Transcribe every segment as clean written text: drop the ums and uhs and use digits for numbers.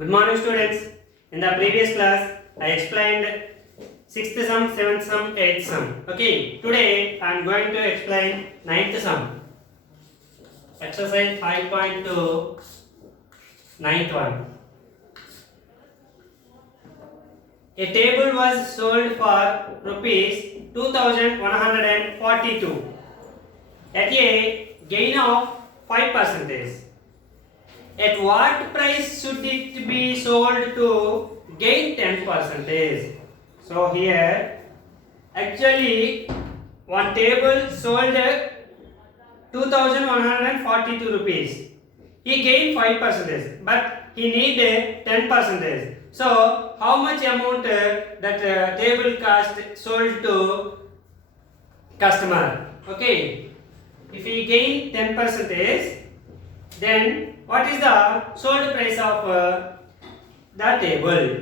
Good morning students. In the previous class I explained 6th sum, 7th sum, 8th sum. Okay, today I am going to explain 9th sum. Exercise 5.2, 9th one. A table was sold for rupees 2142 at a gain of 5%. At what price should it be sold to gain 10%? So here actually one table sold 2142 rupees. He gained 5%, but he need 10%. So how much amount that table cost sold to customer? Okay, if he gain 10%, then what is the sold price of the table?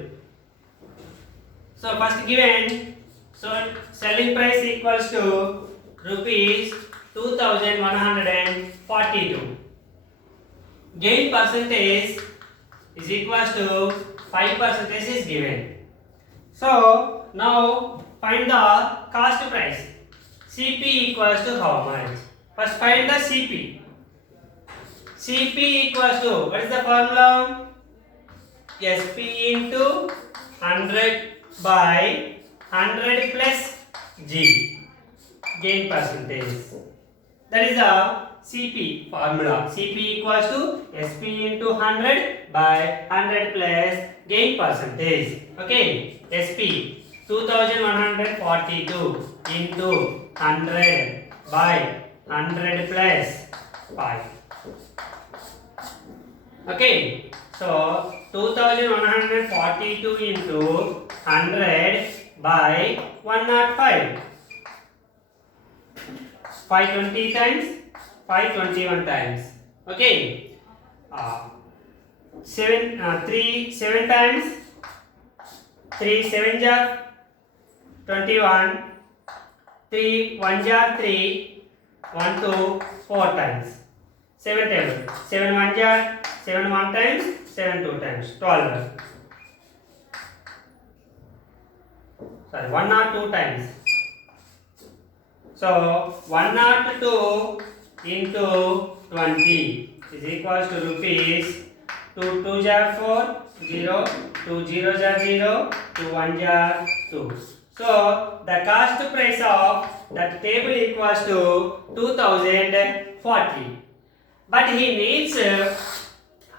So first given, so selling price equals to rupees 2142. Gain percentage is equals to 5% is given. So now find the cost price. CP equals to how much? First find the CP. CP equals to, what is the formula? SP into 100 by 100 plus G, gain percentage. That is the CP formula. CP equals to SP into 100 by 100 plus gain percentage. Okay, SP 2142 into 100 by 100 plus 5. Okay, so 2142 into 100 by 105. 520 times, 521 times. Okay, 7 times, 3 7 jar 21, 3 1 jar 3, 1 2 4 times. 7 table, 7 1 jar, 7 1 times, 7 2 times, 12. Sorry, 1 or 2 times. So 102 into 20 is equals to rupees 2 2 jar 4, 0, 2 0 jar 0, 2 1 jar 2. So the cost price of that table equals to 2040. But he needs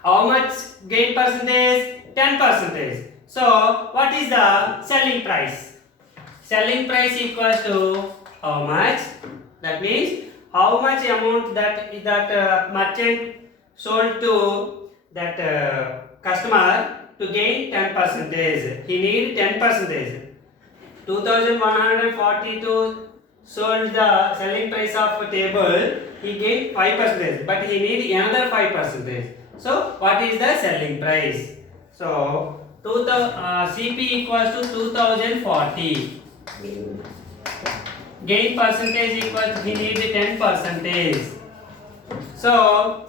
how much gain percentage? 10%. So what is the selling price? Selling price equals to how much? That means how much amount that merchant sold to that customer to gain 10%. He need 10%. 2142 sold the selling price of a table. He gained 5%, but he need another 5%. So what is the selling price? So CP equals to 2040. Gain percentage equals, he needs 10%. So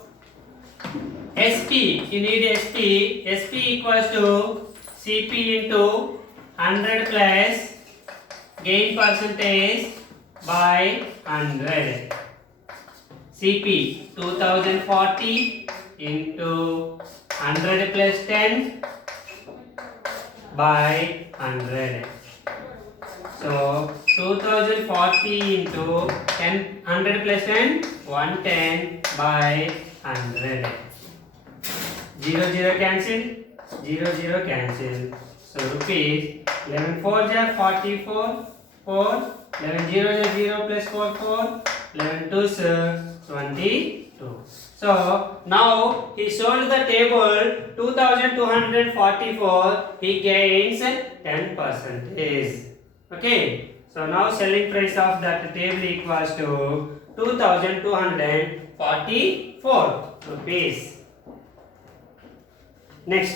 SP, you need SP. SP equals to CP into 100 plus gain percentage by 100. CP 2040 into 100 plus 10 by 100. So 2040 into 10, 100 plus 10, 110 by 100. 0 0 cancel, 0 0 cancel. So rupees 11 4 jar 44, 4, 11 0 jar 0 plus 4 4, 11 2 22. So now he sold the table 2244. He gains 10%. Okay, so now selling price of that table equals to 2244 rupees. Next,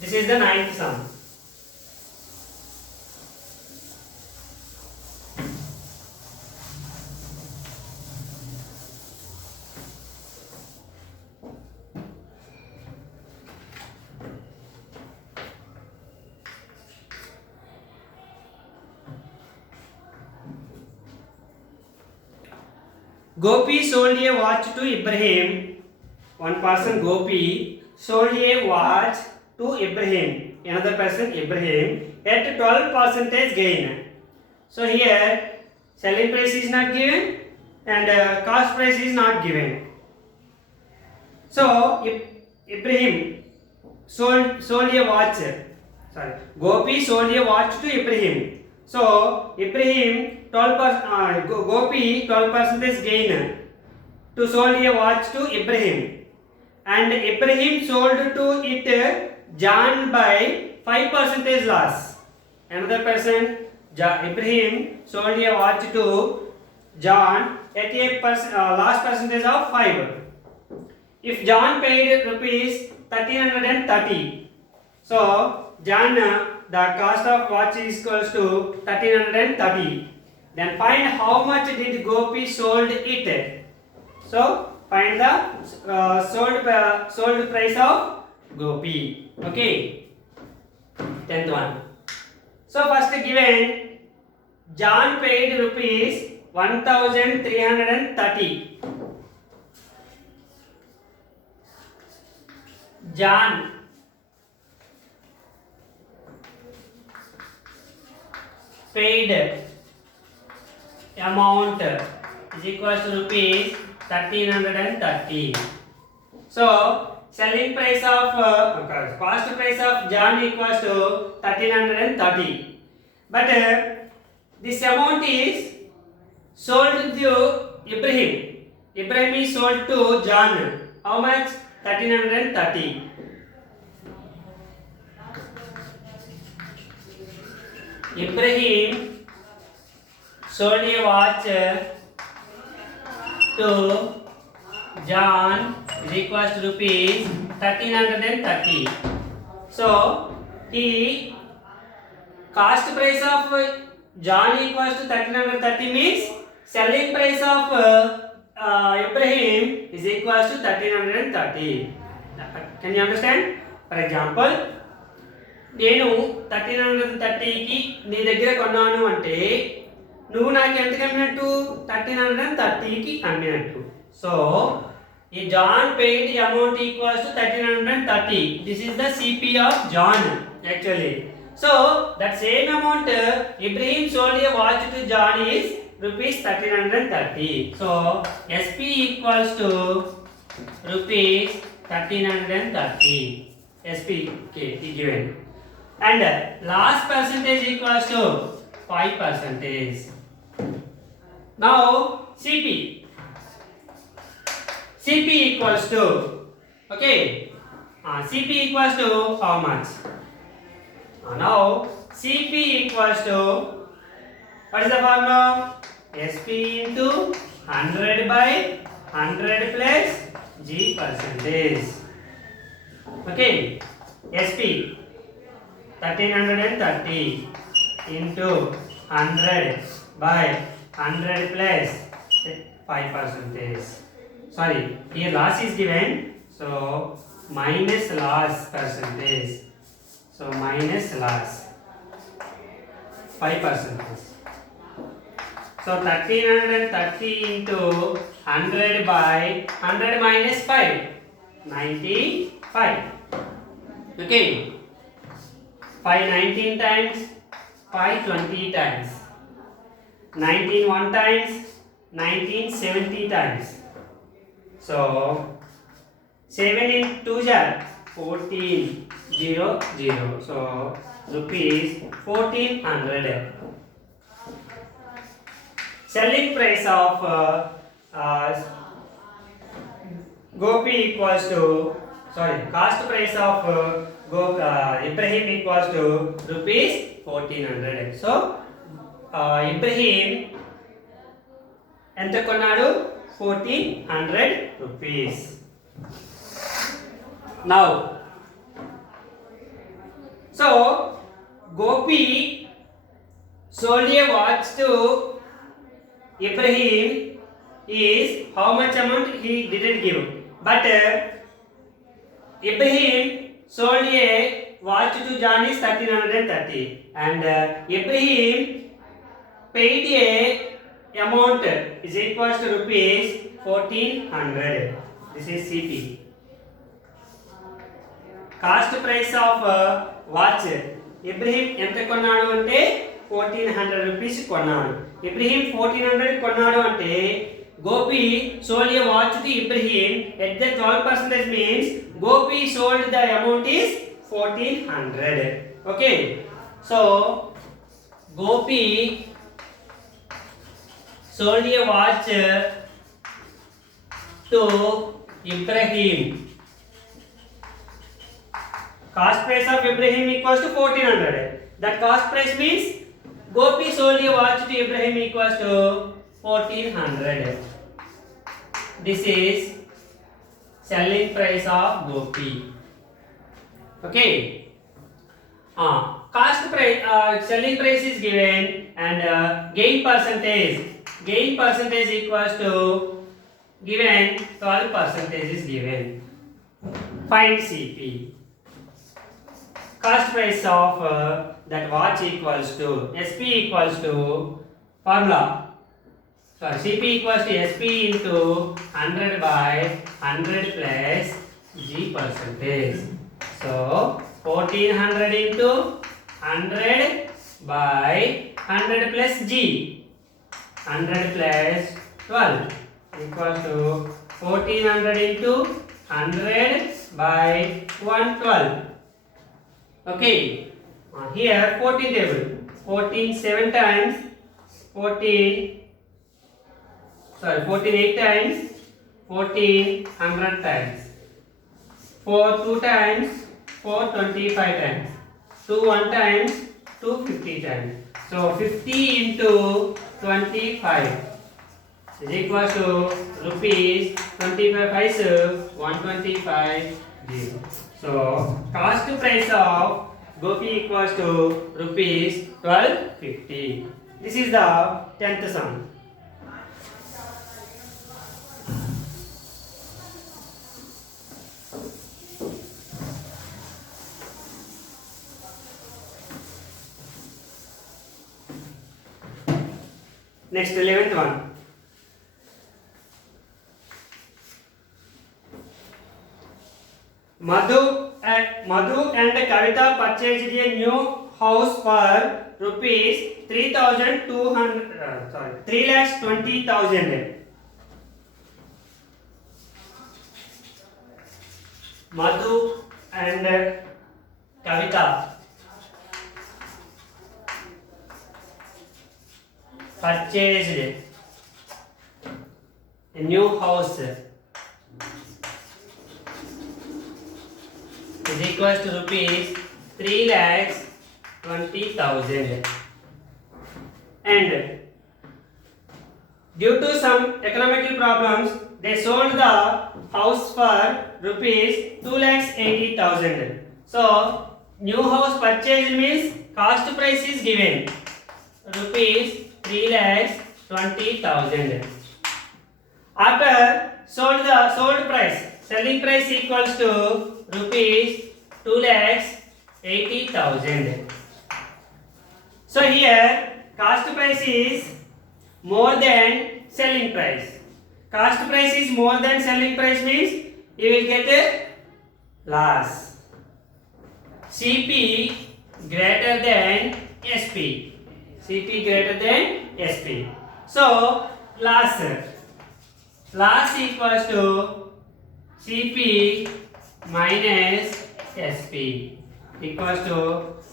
this is the 9th sum. Gopi sold a watch to Ibrahim. One person Gopi sold a watch to Ibrahim. Another person Ibrahim at 12% gain. So here selling price is not given and cost price is not given. So if Ibrahim sold a watch. Sorry, Gopi sold a watch to Ibrahim. So Ibrahim 12%, Gopi 12% gain to sold a watch to Ibrahim, and Ibrahim sold to it John by 5% loss. Another person Ibrahim sold a watch to John at a loss percentage of 5. If John paid rupees 1330, so John the cost of watch is equals to 1330. Then find how much did Gopi sold it. So find the sold price of Gopi. Okay. 10th one. So first given John paid rupees 1330. John paid amount is equals to rupees 1330. So selling price of cost price of John equals to 1330. But this amount is sold to Ibrahim. Ibrahim is sold to John. How much? 1330. Ibrahim sold a watch to John is equals to rupees 1330. So he cost price of John equals to 1330 means selling price of Ibrahim is equals to 1330. Can you understand? For example, నేను 1330కి నీ దగ్గర కొన్నాను అంటే నువ్వు నాకు ఎంతకి అమ్మినట్టు 1330కి అమ్మినట్టు. సో ఈ John paid amount equals to 1330. This is the CP of John actually. So that same amount Ibrahim sold a watch to John is rupees 1330. So SP equals to rupees 1330. SP is given. And last percentage equals to 5%. Now CP equals to, okay, CP equals to how much? Now CP equals to, what is the formula? SP into 100 by 100 plus G percentage. Okay, SP 1330 into 100 by 100 plus 5%. Sorry, here loss is given, so minus loss percentage. So minus loss 5%. So 1330 into 100 by 100 minus 5, 95. Okay, 5 19 times, 5 20 times, 19 1 times, 19 70 times. So 7 in 2 are 14 0 0. So rupees 1400. Selling price of Gopi equals to, sorry, cost price of Ibrahim equals to rupees 1400. So Ibrahim ఎంత కొన్నాడు? 1400 rupees. Now so Gopi sold a watch to Ibrahim is how much amount he didn't give, but Ibrahim sold a watch to John is 1330, and Ibrahim paid a amount is equals to rupees 1400. This is CP. Cost price of watch. Ibrahim ఎంత కొన్నాడు అంటే 1400 rupees కొన్నాడు. Ibrahim 1400 కొన్నాడు అంటే Gopi sold a watch to Ibrahim at the 12% means Gopi sold the amount is 1400. Okay, so Gopi sold a watch to Ibrahim. Cost price of Ibrahim equals to 1400. That cost price means Gopi sold a watch to Ibrahim equals to 1400. This is selling price of Gopi. Okay. Cost price, selling price is given, and gain percentage. Gain percentage equals to given 12% is given. Find CP. Cost price of that watch equals to SP equals to formula. Sorry, CP equals to SP into 100 by 100 plus G percentage. So 1400 into 100 by 100 plus G. 100 plus 12 equals to 1400 into 100 by 112. Okay, here 14 table. 14 7 times 14 8 times 14 100 times. 4 2 times 4 25 times. 2 1 times 2 50 times. So 50 into 25 is equal to rupees 25 5 125 0. So cost price of Gopi equals to rupees 1250. This is the 10th sum. Next 11th one. Madhu and Kavita purchased a new house for rupees 3,20,000. Madhu and Kavita purchased a new house is equals to rupees 3,20,000, and due to some economical problems they sold the house for rupees 2,80,000. So new house purchase means cost price is given rupees 3,20,000. After sold price, selling price equals to rupees 2,80,000. So here cost price is more than selling price. Cost price is more than selling price means you will get a loss. CP greater than SP. CP greater than SP. So loss equals to CP minus SP equals to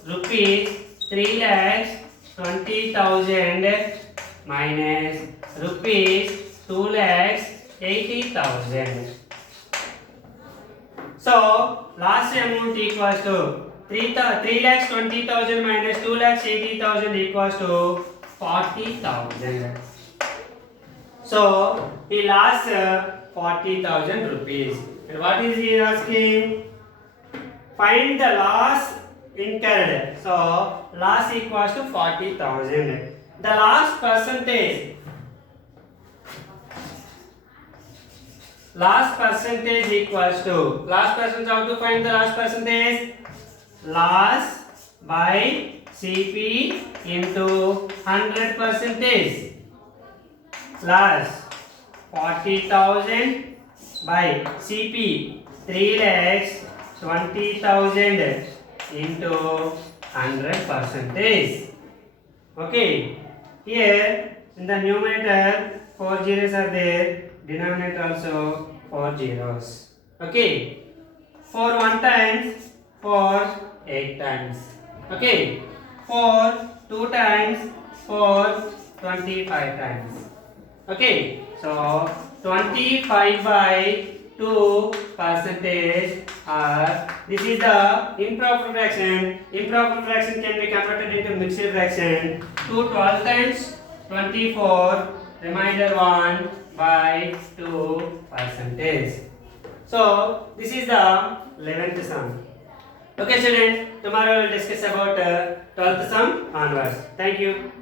rupees 3,20,000 minus rupees 2,80,000. So last amount equals to 3,20,000 minus 2,80,000 equals to 40,000. So he lost 40,000 rupees. And what is he asking? Find the loss incurred. So loss equals to 40,000. The loss percentage. Loss percentage equals to, loss percentage, how to find the loss percentage? Loss by CP into 100%. plus 40,000 by CP 3,20,000 into 100 percentage. Okay, here in the numerator 4 zeros are there, denominator also 4 zeros. Okay, for 1 times, for 8 times. Okay, for 2 times, for 25 times. Okay, so 25 by 2 percentage, this is the improper fraction. Improper fraction can be converted into mixed fraction. 2 12 times 24, remainder 1 by 2 percentage. So this is the 11th sum. Okay students, tomorrow we will discuss about 12th sum onwards. Thank you.